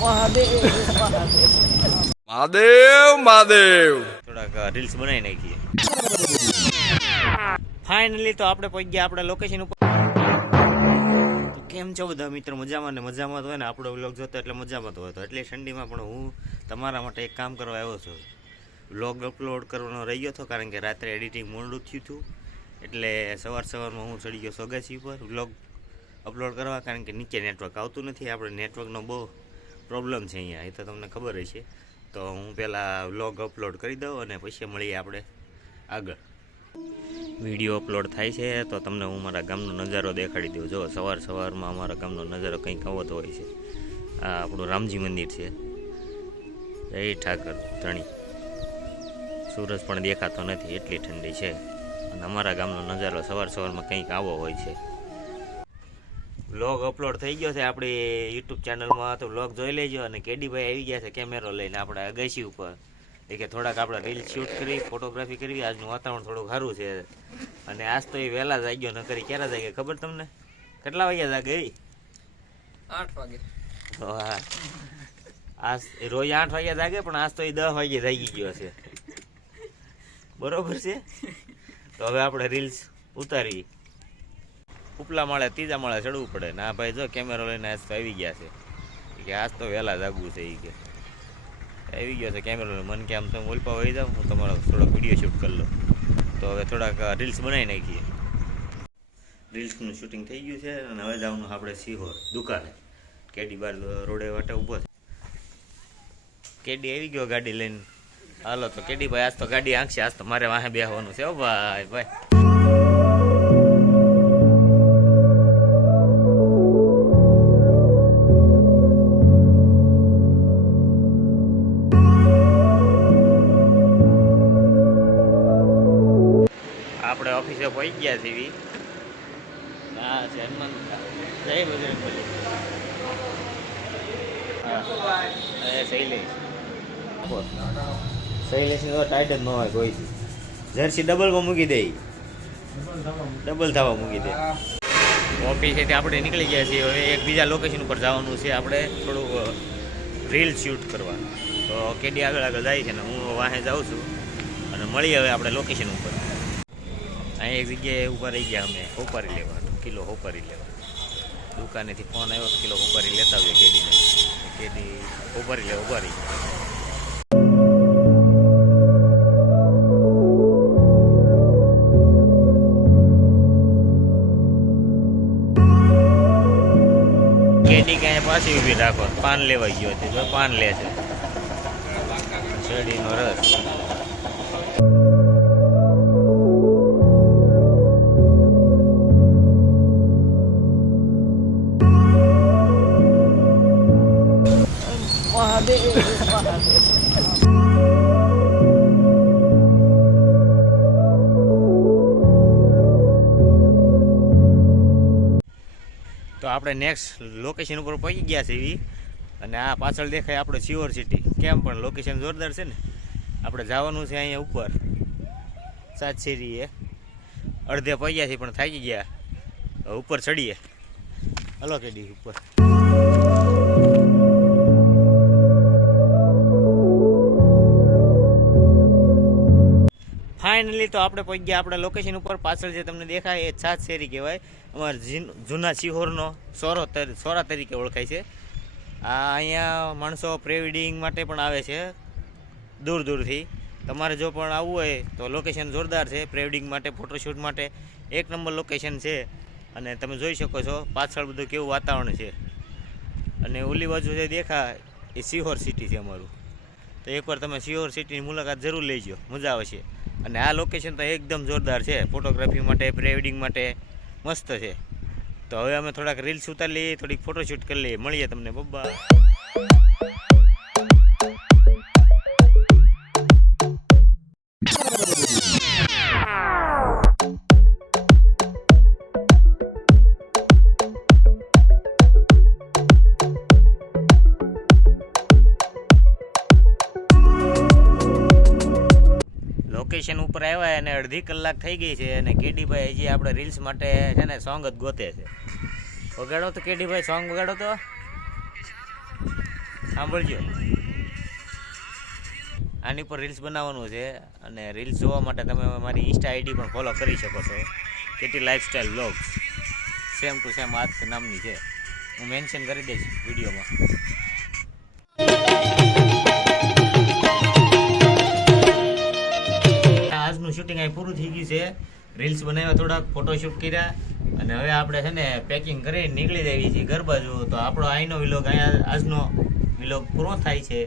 મહાદેવ મહાદેવ થોડાક રીલ્સ બનાવી નાખીએ. ફાઇનલી તો આપણે પહોંચી ગયા આપણા લોકેશન ઉપર. તો કેમ છો બધા મિત્રો? મજામાં ને મજામાં તો હોય ને. આપણો વ્લોગ જોતો એટલે મજામાં તો હોય. તો એટલે ઠંડીમાં પણ હું તમારા માટે એક કામ કરવા આવ્યો છું. વ્લોગ અપલોડ કરવાનો રહી ગયો હતો કારણ કે રાત્રે એડિટિંગ મોડું થયું હતું. એટલે સવારમાં હું ચડી ગયો સોગાસી ઉપર વ્લોગ અપલોડ કરવા, કારણ કે નીચે નેટવર્ક આવતું નથી. આપણે નેટવર્કનો બહુ પ્રોબ્લેમ છે અહીંયા, એ તો તમને ખબર હશે. તો હું પહેલાં વ્લોગ અપલોડ કરી દઉં અને પછી મળીએ આપણે આગળ. વિડીયો અપલોડ થાય છે તો તમને હું મારા ગામનો નજારો દેખાડી દઉં. જો સવારમાં અમારા ગામનો નજારો કંઈક આવો તો હોય છે. આ આપણું રામજી મંદિર છે. જય ઠાકર ધણી. સૂરજ પણ દેખાતો નથી, એટલી ઠંડી છે. અને અમારા ગામનો નજારો સવારમાં કંઈક આવો હોય છે. વ્લોગ અપલોડ થઈ ગયો છે આપણી યુટ્યુબ ચેનલમાં, તો વ્લોગ જોઈ લેજો. અને કેડીભાઈ આવી ગયા છે કેમેરો લઈને આપણે અગાસી ઉપર. એ કે થોડાક આપણે રીલ શૂટ કરી, ફોટોગ્રાફી કરવી. આજનું વાતાવરણ થોડું સારું છે. અને આજ તો એ વહેલા જાગ્યો, ન કરી ક્યારે જાગે ખબર તમને? કેટલા વાગ્યા જાગે? 8 વાગે. તો હા, આજ રોજ 8 વાગ્યા જાગે, પણ આજ તો એ 10 વાગ્યે જાગી ગયો છે. બરોબર છે. તો હવે આપણે રીલ્સ ઉતારી. ઉપલા માળે ત્રીજા માળે ચડવું પડે. ના ભાઈ જો કેમેરો લઈને આજ તો આવી ગયા છે. કે આજ તો વહેલા જાગવું છે. એ કે આવી ગયો છે કેમેરો લઈને. મને કે આમ તમે ઓલપા વહી જાઓ, હું તમારો થોડોક વિડીયો શૂટ કરી લઉં. તો હવે થોડાક રીલ્સ બનાવી નાખીએ. રીલ્સનું શૂટિંગ થઈ ગયું છે અને હવે જવાનું આપણે સિહોર દુકાને. કેડી બાર રોડે વાટે ઊભો છે. કેડી આવી ગયો ગાડી લઈને. હાલો તો કેડી ભાઈ આજ તો ગાડી આંખશે. આજ તો મારે વાહે બેસવાનું છે. ઓ ભાઈ ભાઈ આપણે ઓફિસે પહોંચી ગયા છીએ. હા છે હનુમાન. જય બજરંગબલી. હા શૈલેષ. શૈલેષની તો ટાઈટ જ ન હોય કોઈ. જર્સી ડબલમાં મૂકી દે. ડબલ ધાવા મૂકી દે. ઓફિસેથી આપણે નીકળી ગયા છીએ. હવે એક બીજા લોકેશન ઉપર જવાનું છે આપણે થોડુંક રીલ શૂટ કરવા. તો કેડી આગળ જાય છે ને હું વાહે જાઉં છું. અને મળીએ હવે આપણે લોકેશન ઉપર. અહીં એક જગ્યાએ ઊભા રહી ગયા અમે હોપારી લેવા. કિલો હોપારી લેવા. દુકાનેથી ફોન આવ્યો, કિલો હોપારી લેતા આવીએ કેડીને. કેડી હોપારી લેવા ઊભા રહી. કેડી ક્યાંય પાછી ઊભી રાખો. પાન લેવા ગયો હતી તો પાન લે છે. શેરડીનો રસ. મહાદેવ તો આપણે નેક્સ્ટ લોકેશન ઉપર પહોંચી ગયા છે. અને આ પાછળ દેખાય આપણે સિહોર સિટી. કેમ પણ લોકેશન જોરદાર છે ને. આપણે જવાનું છે અહીંયા ઉપર સાતશેરીએ. અડધે પહોંચ્યા છીએ પણ થાકી ગયા. ઉપર ચડીએ. હલો કેડી ઉપર. ફાઇનલી તો આપણે પહોંચી ગયા આપણા લોકેશન ઉપર. પાછળ જે તમને દેખાય એ સાતશેરી કહેવાય. અમારા જૂના સિહોરનો સોરા તરીકે ઓળખાય છે. આ અહીંયા માણસો પ્રી વેડિંગ માટે પણ આવે છે દૂર દૂરથી. તમારે જો પણ આવવું હોય તો લોકેશન જોરદાર છે. પ્રી વેડિંગ માટે, ફોટોશૂટ માટે એક નંબર લોકેશન છે. અને તમે જોઈ શકો છો પાછળ બધું કેવું વાતાવરણ છે. અને ઓલી બાજુ જે દેખાય એ સિહોર સિટી છે અમારું. તો એકવાર તમે સિહોર સિટીની મુલાકાત જરૂર લેજો, મજા આવશે. અને આ લોકેશન તો એકદમ જોરદાર છે. ફોટોગ્રાફી માટે, પ્રી વેડિંગ માટે મસ્ત છે. તો હવે અમે થોડાક રીલ્સ ઉતારી લઈએ, થોડીક ફોટોશૂટ કરી લઈએ. મળીએ તમને. બબ્બા. લોકેશન ઉપર આવ્યા અને અડધી કલાક થઈ ગઈ છે. અને કેડીભાઈ હજી આપણે રીલ્સ માટે છે ને સોંગ જ ગોતે છે. વગાડો તો કેડીભાઈ, સોંગ વગાડો તો. સાંભળજો, આની પર રીલ્સ બનાવવાનું છે અને રીલ્સ જોવા માટે તમે મારી ઇન્સ્ટા આઈડી પણ ફોલો કરી શકો છો, Katie lifestyle vlogs, same to same આ જ નામની છે, હું મેન્શન કરી દઈશ વિડીયોમાં. આજનું શૂટિંગ અહીં પૂરું થઈ ગયું છે. રીલ્સ બનાવ્યા, થોડાક ફોટોશૂટ કર્યા અને હવે આપણે છે ને પેકિંગ કરી નીકળી જઈએ છીએ ઘર બાજુ. તો આપણો અહીંનો વિલોગ, અહીંયા આજનો વિલોગ પૂરો થાય છે.